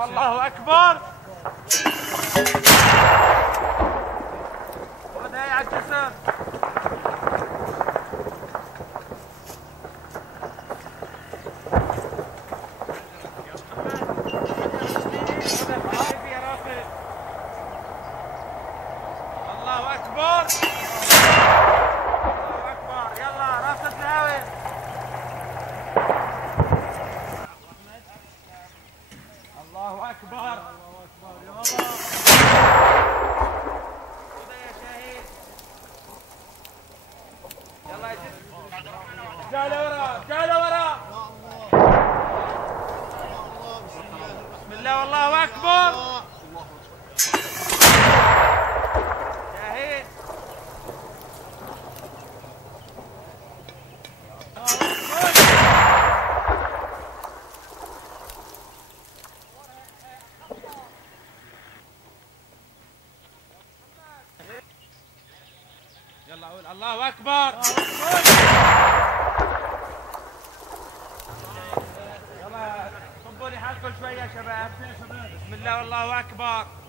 الله الله اكبر. خذها يا الجسر. الله اكبر. الله اكبر. يلا راس الهاوي. الله اكبر. يلا خذها يا شهيد. يلا يا جسر. تعال ورا تعال ورا. بسم الله والله اكبر. شهيد. يلا قول الله اكبر. يلا صبوا لي حالكم شوي يا شباب. بسم الله والله اكبر.